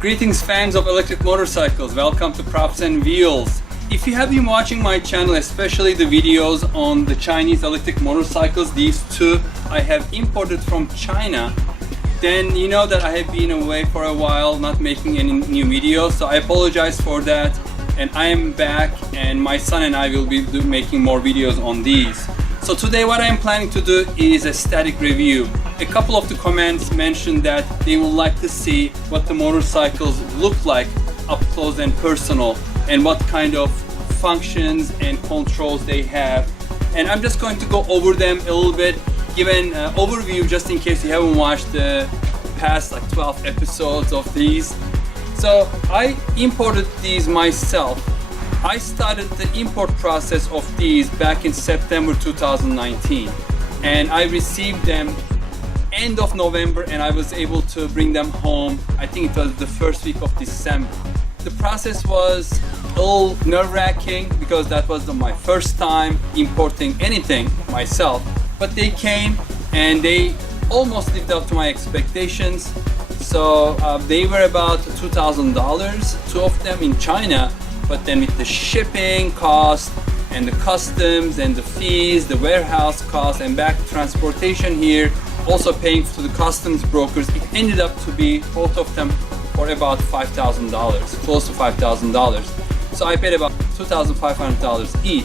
Greetings fans of electric motorcycles, welcome to Props and Wheels. If you have been watching my channel, especially the videos on the Chinese electric motorcycles, these two I have imported from China, then you know that I have been away for a while not making any new videos, so I apologize for that. And I am back, and my son and I will be making more videos on these. So today what I am planning to do is a static review. A couple of the comments mentioned that they would like to see what the motorcycles look like up close and personal, and what kind of functions and controls they have. And I'm just going to go over them a little bit, give an overview just in case you haven't watched the past 12 episodes of these. So I imported these myself. I started the import process of these back in September 2019, and I received them end of November, and I was able to bring them home. I think it was the first week of December. The process was a little nerve-wracking because that was my first time importing anything myself, but they came and they almost lived up to my expectations. So they were about $2,000, two of them in China, but then with the shipping cost and the customs and the fees, the warehouse cost, and back transportation here, also paying to the customs brokers, it ended up to be both of them for about $5,000, close to $5,000. So I paid about $2,500 each.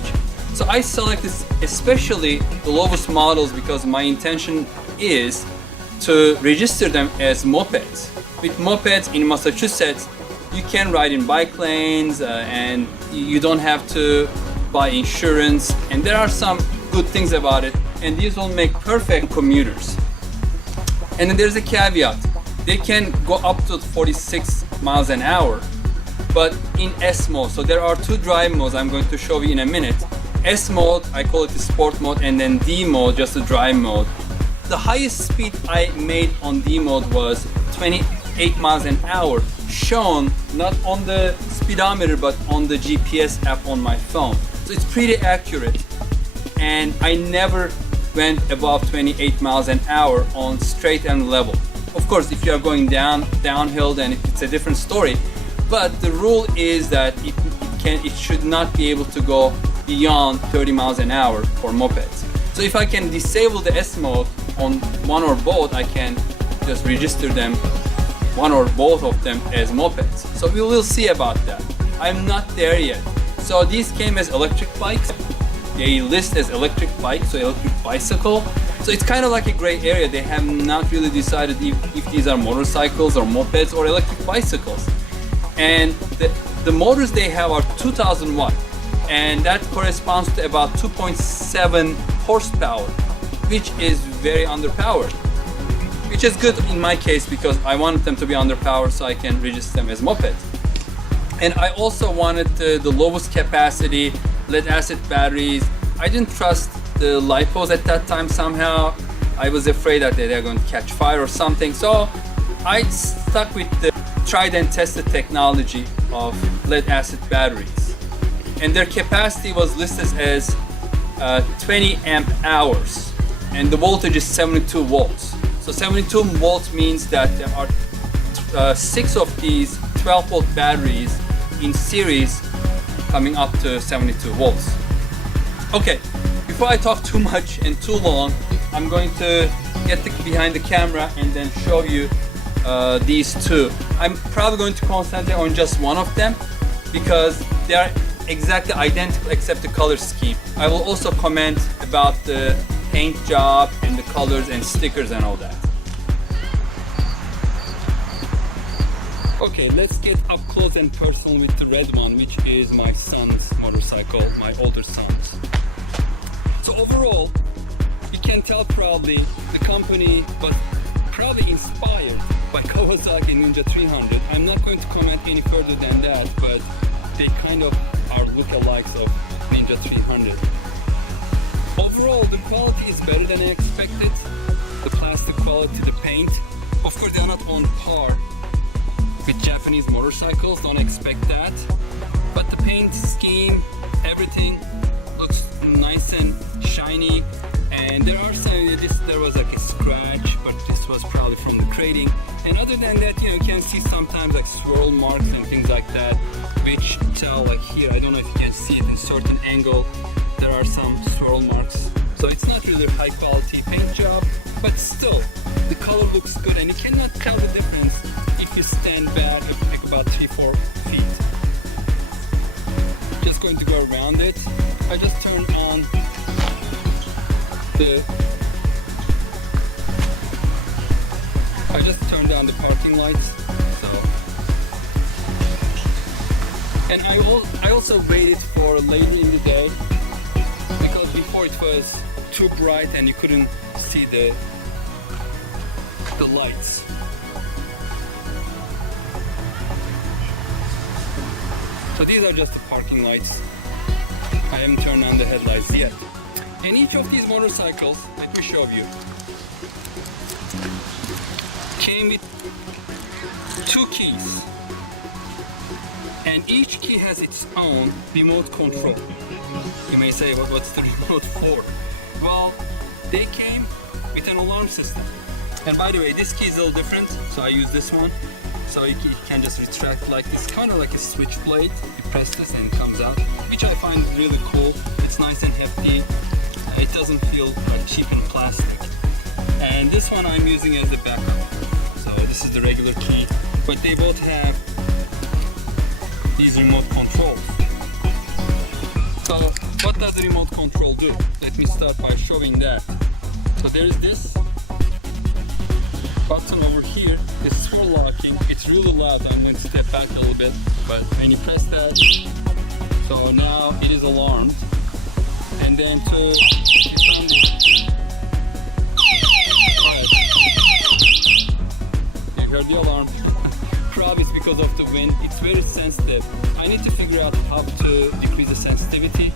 So I selected especially the lowest models because my intention is to register them as mopeds. With mopeds in Massachusetts, you can ride in bike lanes and you don't have to buy insurance, and there are some good things about it, and these will make perfect commuters. And then there's a caveat. They can go up to 46 miles an hour, but in S mode. So there are two drive modes I'm going to show you in a minute. S mode, I call it the sport mode, and then D mode, just the drive mode. The highest speed I made on D mode was 28 miles an hour, shown not on the speedometer but on the GPS app on my phone. So it's pretty accurate, and I never went above 28 miles an hour on straight and level. Of course, if you are going downhill, then it's a different story. But the rule is that it should not be able to go beyond 30 miles an hour for mopeds. So if I can disable the S mode on one or both, I can just register them, one or both of them, as mopeds. So we will see about that. I'm not there yet. So these came as electric bikes. They list as electric bike, so electric bicycle. So it's kind of like a gray area. They have not really decided if these are motorcycles or mopeds or electric bicycles. And the motors they have are 2000 watt, and that corresponds to about 2.7 horsepower, which is very underpowered. Which is good in my case because I wanted them to be underpowered so I can register them as mopeds. And I also wanted the lowest capacity lead acid batteries. I didn't trust the LiPos at that time somehow. I was afraid that they're going to catch fire or something. So I stuck with the tried and tested technology of lead acid batteries. And their capacity was listed as 20 amp hours. And the voltage is 72 volts. So 72 volts means that there are 6 of these 12 volt batteries in series coming up to 72 volts. Okay, before I talk too much and too long, I'm going to get behind the camera and then show you these two. I'm probably going to concentrate on just one of them because they are exactly identical except the color scheme. I will also comment about the paint job and the colors and stickers and all that. Okay, let's get up close and personal with the red one, which is my son's motorcycle, my older son's. So overall, you can tell probably the company was probably inspired by Kawasaki Ninja 300. I'm not going to comment any further than that, but they kind of are lookalikes of Ninja 300. Overall, the quality is better than I expected. The plastic quality, the paint. Of course, they're not on par with Japanese motorcycles, don't expect that. But the paint scheme, everything looks nice and shiny. And there are some, there was like a scratch, but this this was probably from the crating. And other than that, you know, you can see sometimes like swirl marks and things like that, which tell, like here, I don't know if you can see it in certain angle, there are some swirl marks. So it's not really a high quality paint job, but still, the color looks good, and you cannot tell the difference if you stand back like about 3-4 feet. Just going to go around it. I just turned on the parking lights. So, and I also waited for later in the day, because before it was too bright and you couldn't see the lights. So these are just the parking lights. I haven't turned on the headlights yet. And each of these motorcycles, let me show you, came with 2 keys. And each key has its own remote control. You may say, well, what's the remote for? Well, they came with an alarm system. And by the way, this key is a little different, so I use this one. So you can just retract like this, kind of like a switchblade. You press this and it comes out, which I find really cool. It's nice and hefty. It doesn't feel cheap and plastic. And this one I'm using as the backup. So this is the regular key, but they both have these remote controls. So what does the remote control do? Let me start by showing that. So there is this button over here. This is for locking. It's really loud. I'm going to step back a little bit, but when you press that, so now it is alarmed. And then to sound you heard the alarm. Probably it's because of the wind. It's very sensitive. I need to figure out how to decrease the sensitivity,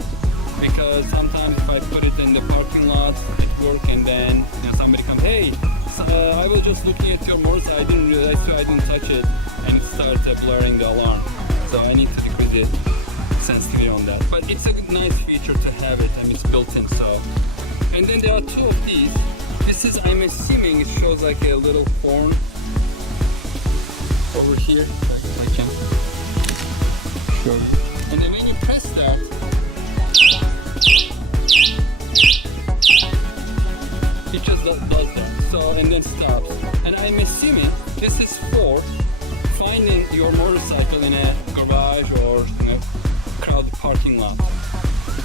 because sometimes if I put it in the parking lot at work and then somebody comes, hey, I was just looking at your motorcycle, I didn't realize, so I didn't touch it, and it starts blurring the alarm. So I need to decrease the sensitivity on that. But it's a nice feature to have it, and it's built in. So, and then there are 2 of these. This is, I'm assuming it shows like a little horn over here. I can show. And then when you press that, it just does that. So, and then stops. And I'm assuming this is for finding your motorcycle in a garage or crowded parking lot.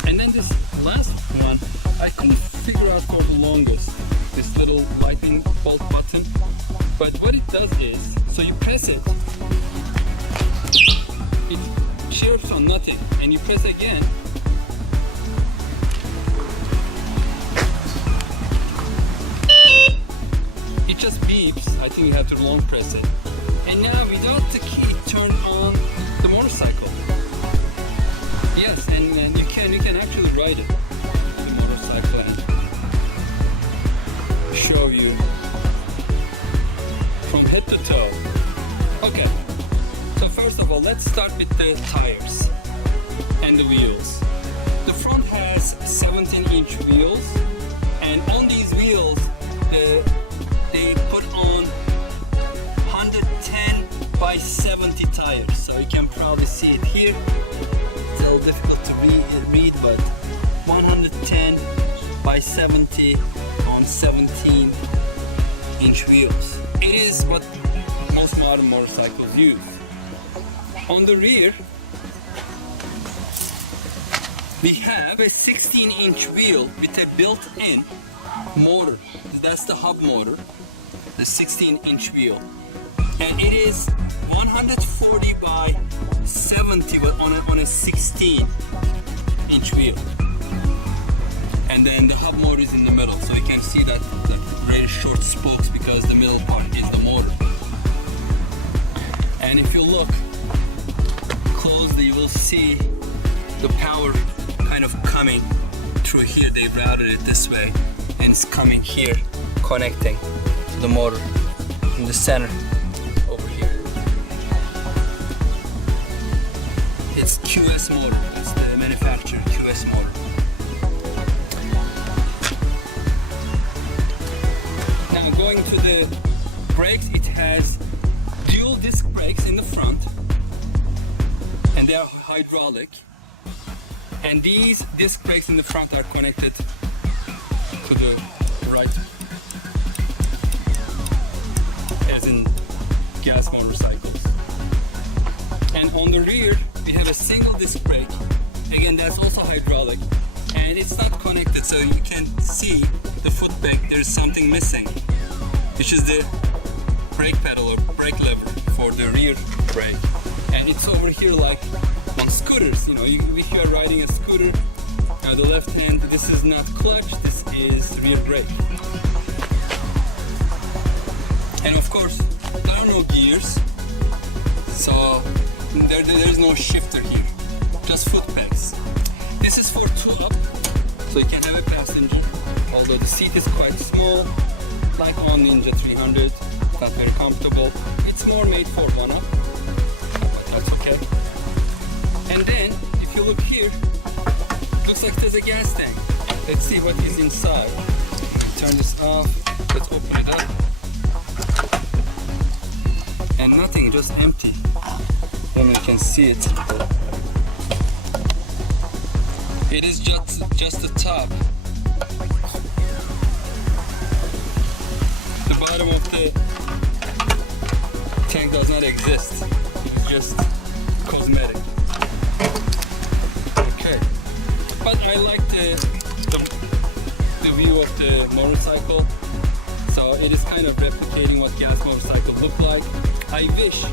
And then this last one, I couldn't figure out for the longest, this little lightning bolt button. But what it does is, so you press it, it chirps on nothing, and you press again, it just beeps. I think you have to long press it. And now without the key, turn on the motorcycle. Yes, and you can actually ride it, the motorcycle, and show you from head to toe. Okay, so first of all, let's start with the tires and the wheels. The front has 17-inch wheels, and on these wheels, they put on 110 by 70 tires. So you can probably see it here. It's a little difficult to read, but 110 by 70 on 17-inch wheels. It is what most modern motorcycles use. On the rear, we have a 16-inch wheel with a built-in motor. That's the hub motor, the 16-inch wheel. And it is 140 by 70 on a 16-inch wheel. And then the hub motor is in the middle, so you can see that the very short spokes, because the middle part is the motor. And if you look closely, you will see the power kind of coming through here. They routed it this way, and it's coming here, connecting to the motor in the center over here. It's QS motor. It's the manufacturer QS motor. Now Now going to the brakes, it has dual disc brakes in the front, and they are hydraulic. And these disc brakes in the front are connected to the right, as in gas motorcycles. And on the rear, we have a single disc brake. Again, that's also hydraulic, and it's not connected, so you can see the foot peg. There's something missing, which is the brake pedal or brake lever for the rear brake. And it's over here like on scooters. You know, if you are riding a scooter, the left hand, this is not clutch, this is rear brake. And of course, there are no gears, so there's no shifter here, just foot pegs. This is for two up, so you can have a passenger, although the seat is quite small, like on Ninja 300, not very comfortable. It's more made for one up, but that's okay. And then, if you look here, looks like there's a gas tank. Let's see what is inside. Turn this off, let's open it up. And nothing, just empty. Then you can see it. It is just the top. The bottom of the tank does not exist. It's just cosmetic. Okay. But I like the view of the motorcycle. So it is kind of replicating what gas motorcycles look like. I wish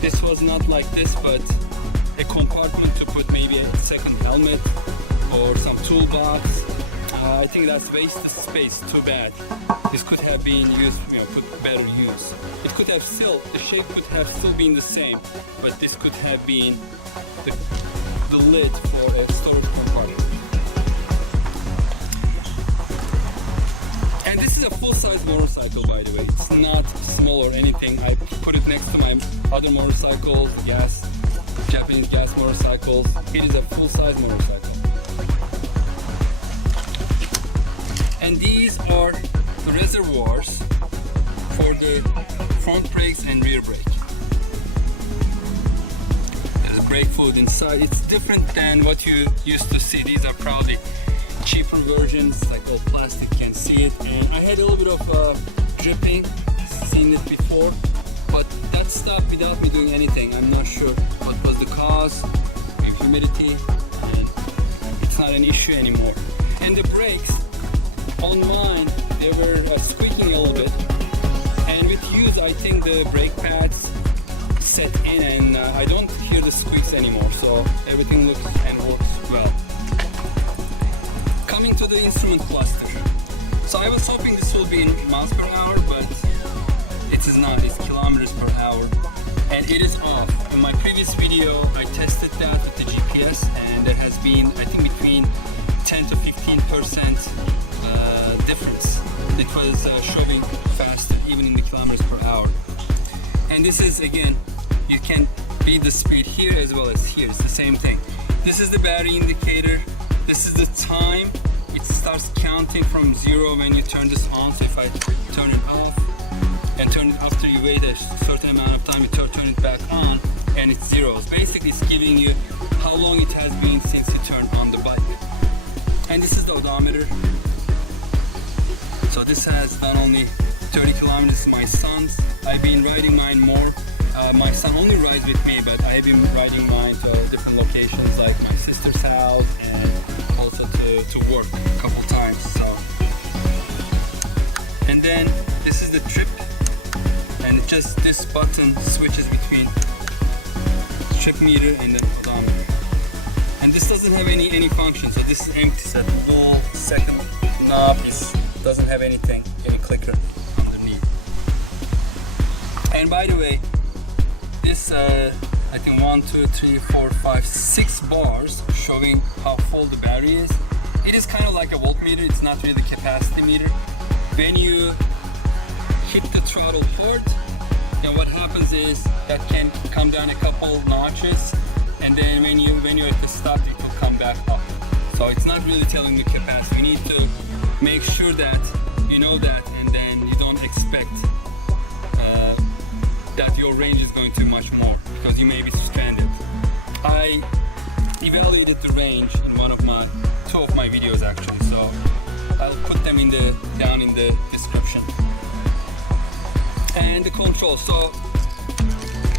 this was not like this, but a compartment to put maybe a second helmet or some toolbox. I think that's wasted space, too bad. This could have been used, put better use. It could have still, the shape could have still been the same, but this could have been the lid for a storage compartment. And this is a full-size motorcycle, by the way. It's not small or anything. I put it next to my other motorcycles, Japanese gas motorcycles. It is a full-size motorcycle. And these are the reservoirs for the front brakes and rear brake. There's brake fluid inside. It's different than what you used to see. These are probably cheaper versions, like all plastic, you can see it. And I had a little bit of dripping, seen it before, but that stopped without me doing anything. I'm not sure what was the cause, maybe humidity, and it's not an issue anymore. And the brakes on mine, they were squeaking a little bit, and with use I think the brake pads set in, and I don't hear the squeaks anymore, so everything looks and works well. Coming to the instrument cluster. So I was hoping this will be in miles per hour, but it is not, it's kilometers per hour. And it is off. In my previous video, I tested that with the GPS, and there has been, I think, between 10 to 15% difference. It was showing faster, even in the kilometers per hour. And this is, again, you can read the speed here as well as here. It's the same thing. This is the battery indicator. This is the time. It starts counting from 0 when you turn this on. So if I turn it off and turn it after you wait a certain amount of time, you turn it back on, and it's 0. Basically, it's giving you how long it has been since you turned on the bike. And this is the odometer. So this has done only 30 kilometers. My son's, I've been riding mine more. My son only rides with me, but I've been riding mine to different locations, like my sister's house and also to work a couple times. So, and then this is the trip, and just this button switches between trip meter and the odometer. And this doesn't have any function, so this is empty. So the whole second knob doesn't have any clicker underneath. And by the way, this I think 1, 2, 3, 4, 5, 6 bars showing how full the battery is. It is kind of like a voltmeter. It's not really a capacity meter. When you hit the throttle port, then what happens is that can come down a couple notches, and then when you're at the stop, it will come back up. So it's not really telling the capacity. We need to make sure that you know that, and then you don't expect that your range is going to be much more because you may be stranded. I evaluated the range in two of my videos actually, so I'll put them down in the description. And the control, so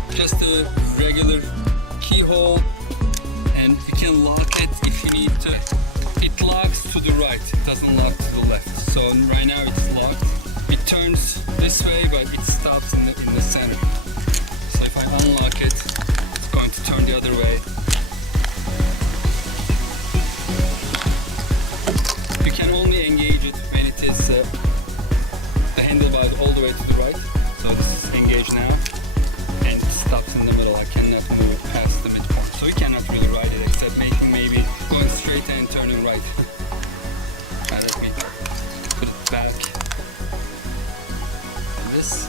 just a regular keyhole, and you can lock it if you need to. It locks to the right, it doesn't lock to the left. So right now it's locked. It turns this way, but it stops in the center. So if I unlock it, it's going to turn the other way. You can only engage it when it is the handlebar all the way to the right. So this is engaged now, and it stops in the middle. I cannot move past the midpoint. So you cannot really ride it except maybe going straight and turning right. Now let me put it back. This.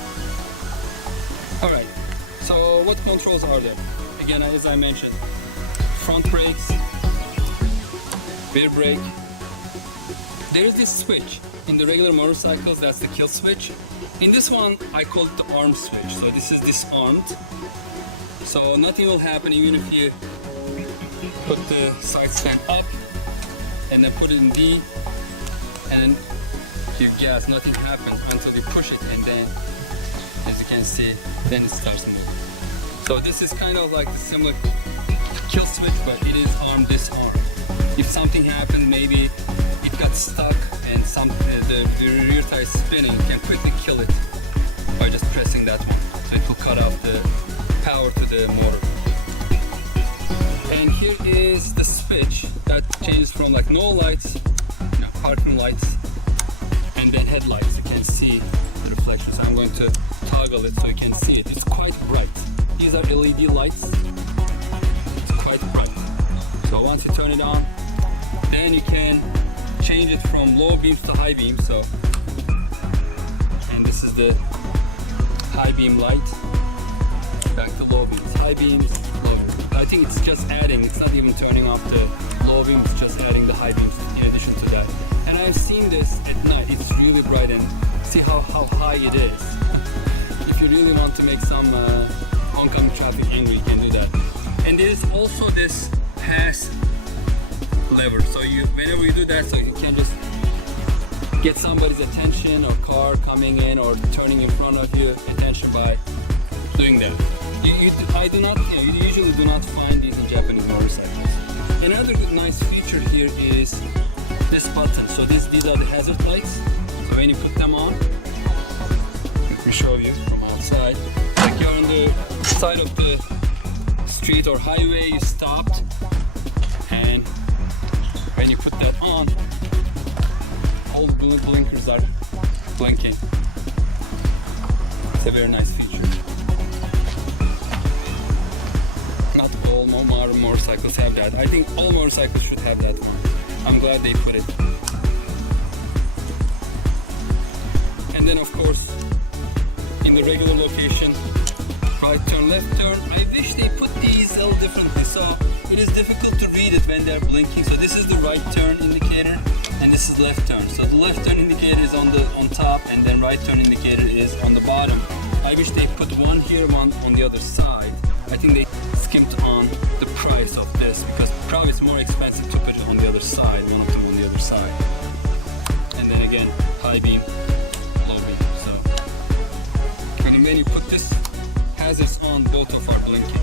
Alright, so what controls are there? Again, as I mentioned, front brakes, rear brake. There is this switch. In the regular motorcycles, that's the kill switch. In this one, I call it the arm switch. So this is disarmed. So nothing will happen even if you put the side stand up and then put it in D and give gas. Nothing happens until you push it, and then, as you can see, then it starts moving. So this is kind of like the similar kill switch, but it is arm disarm. If something happens, maybe it got stuck and the rear tire is spinning, you can quickly kill it by just pressing that one. So it will cut off the power to the motor. And here is the switch that changes from like no lights, parking lights, and then headlights. You can see the reflections. I'm going to toggle it so you can see it. It's quite bright. These are LED lights. It's quite bright. So once you turn it on, then you can change it from low beams to high beam. So, and this is the high beam light. Back to low beams, high beams, low beams. I think it's just adding. It's not even turning off the low beams. It's just adding the high beams in addition to that. And I've seen this at night. It's really bright, and see how high it is. If you really want to make some oncoming traffic angry, you can do that. And there is also this pass lever. So whenever you do that, so you can just get somebody's attention, or car coming in or turning in front of you attention by doing that. You usually do not find these in Japanese motorcycles. Another good nice feature here is this button. So these are the hazard lights. So when you put them on, let me show you from outside. Like you're on the side of the street or highway, you stopped, and when you put that on, all the blue blinkers are blinking. It's a very nice feature. Not all modern motorcycles have that. I think all motorcycles should have that one. I'm glad they put it. And then of course, in the regular location, right turn, left turn. I wish they put these a little differently, so it is difficult to read it when they're blinking. So this is the right turn indicator, and this is left turn. So the left turn indicator is on top, and then right turn indicator is on the bottom. I wish they put one here, one on the other side. I think they skimped on the price of this, because probably it's more expensive to put it on the other side, one of them on the other side. And then again, high beam, low beam. So, and when you put this hazards on, both of are blinking.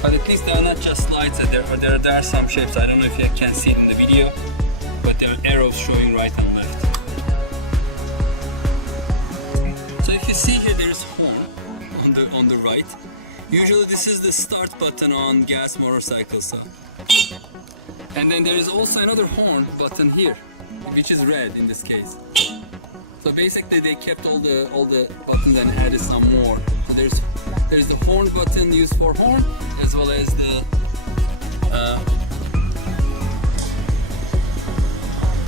But at least they are not just lights. There are some shapes. I don't know if you can see it in the video, but there are arrows showing right and left. So if you see here, there's horn on the right. Usually this is the start button on gas motorcycles. So. And then there is also another horn button here, which is red in this case. So basically they kept all the buttons and added some more. So there's the horn button used for horn, as well as the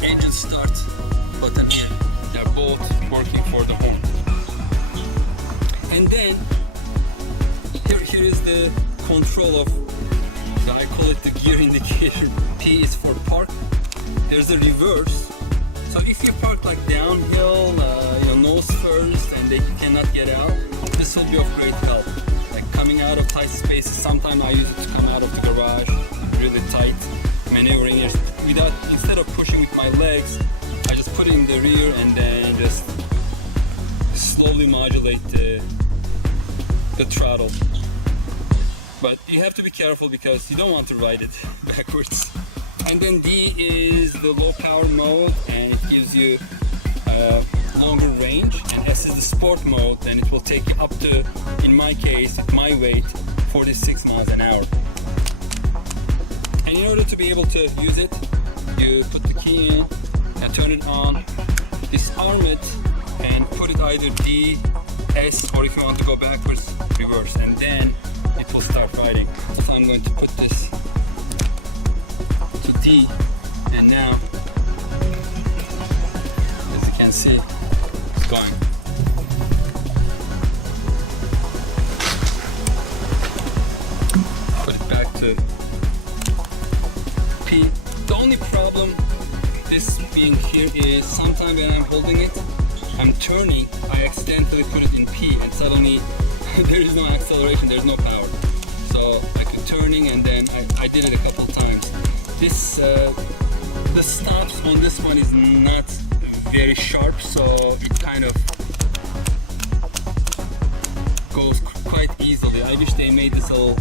engine start button here. They're both working for the horn. And then here is the control of, I call it the gear indicator. P is for park. There's a reverse, So if you park like downhill, nose first, and they cannot get out, this will be of great help. Like coming out of tight spaces, sometimes I use it to come out of the garage, really tight, maneuvering here. Instead of pushing with my legs, I just put it in the rear and then just slowly modulate the throttle. But you have to be careful because you don't want to ride it backwards. And then D is the low power mode, and it gives you longer range, and S is the sport mode, and it will take you up to, in my case, at my weight, 46 miles an hour. And in order to be able to use it, you put the key in and turn it on, disarm it, and put it either D, S, or if you want to go backwards, reverse, and then it will start riding. So I'm going to put this to D, and now, as you can see, it's going. Put it back to P. The only problem this being here is sometimes when I'm holding it, I'm turning, I accidentally put it in P, and suddenly there is no acceleration, there's no power. So I keep turning, and then I did it a couple times. This the stops on this one is not very sharp, so it kind of goes quite easily. I wish they made this a little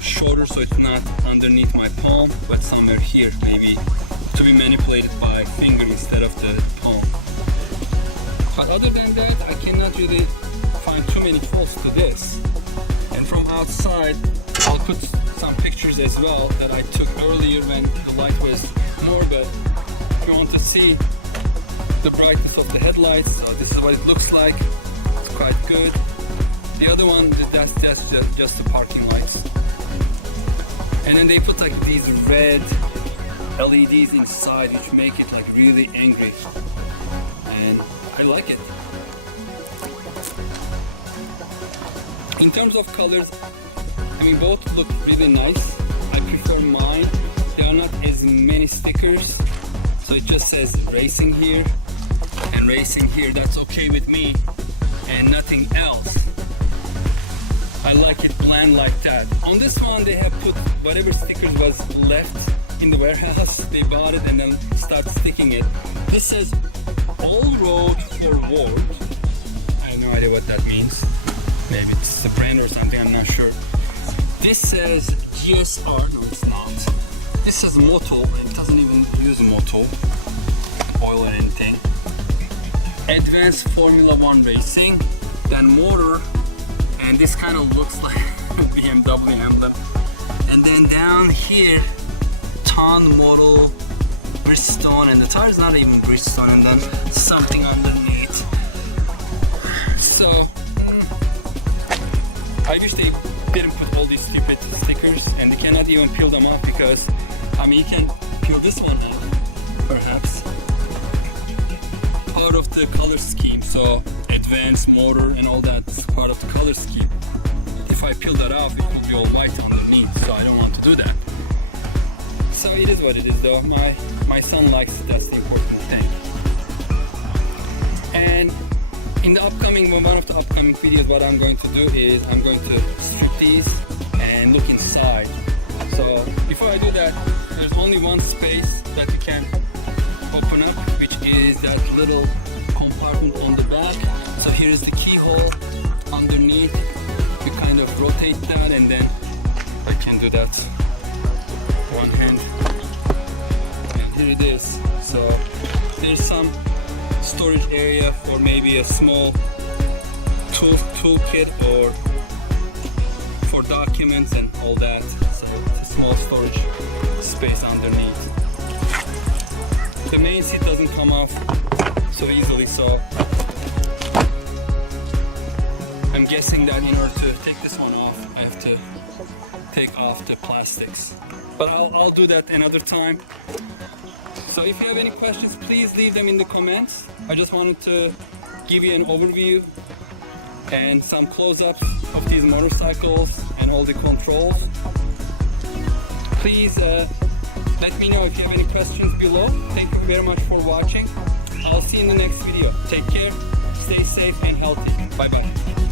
shorter so it's not underneath my palm, but somewhere here, maybe to be manipulated by finger instead of the palm. But other than that, I cannot really find too many faults to this. And from outside, I'll put some pictures as well that I took earlier when the light was more, but if you want to see the brightness of the headlights, so this is what it looks like. It's quite good. The other one, that's just the parking lights. And then they put like these red LEDs inside which make it like really angry. And I like it. In terms of colors, I mean, both look really nice. I prefer mine. There are not as many stickers, so it just says racing here and racing here. That's okay with me, and nothing else. I like it bland like that. On this one, they have put whatever stickers was left in the warehouse. They bought it and then start sticking it. This says all roads forward. I have no idea what that means. Maybe it's a brand or something, I'm not sure. This says GSR, no it's not. This says Moto, and it doesn't even use Moto, oil or anything. Advanced Formula 1 Racing, then motor, and this kind of looks like BMW emblem. And then down here, Ton model, Bridgestone, and the tire is not even Bridgestone, and then something underneath. So, I wish they didn't put all these stupid stickers, and they cannot even peel them off because, I mean, you can peel this one off, perhaps. Part of the color scheme, so advanced motor and all that's part of the color scheme. If I peel that off, it will be all white underneath, so I don't want to do that. So it is what it is though. My son likes it, that's the important thing. And in the upcoming, one of the upcoming videos, what I'm going to do is I'm going to strip these and look inside. So before I do that, there's only one space that you can open up, which is that little compartment on the back. So here is the keyhole underneath. You kind of rotate that, and then I can do that one hand. And here it is. So there's some storage area for maybe a small toolkit or for documents and all that. So it's a small storage space underneath. The main seat doesn't come off so easily, so I'm guessing that in order to take this one off, I have to take off the plastics. But I'll do that another time. So if you have any questions, please leave them in the comments. I just wanted to give you an overview and some close-ups of these motorcycles and all the controls. Please Let me know if you have any questions below. Thank you very much for watching. I'll see you in the next video. Take care, stay safe and healthy. Bye bye.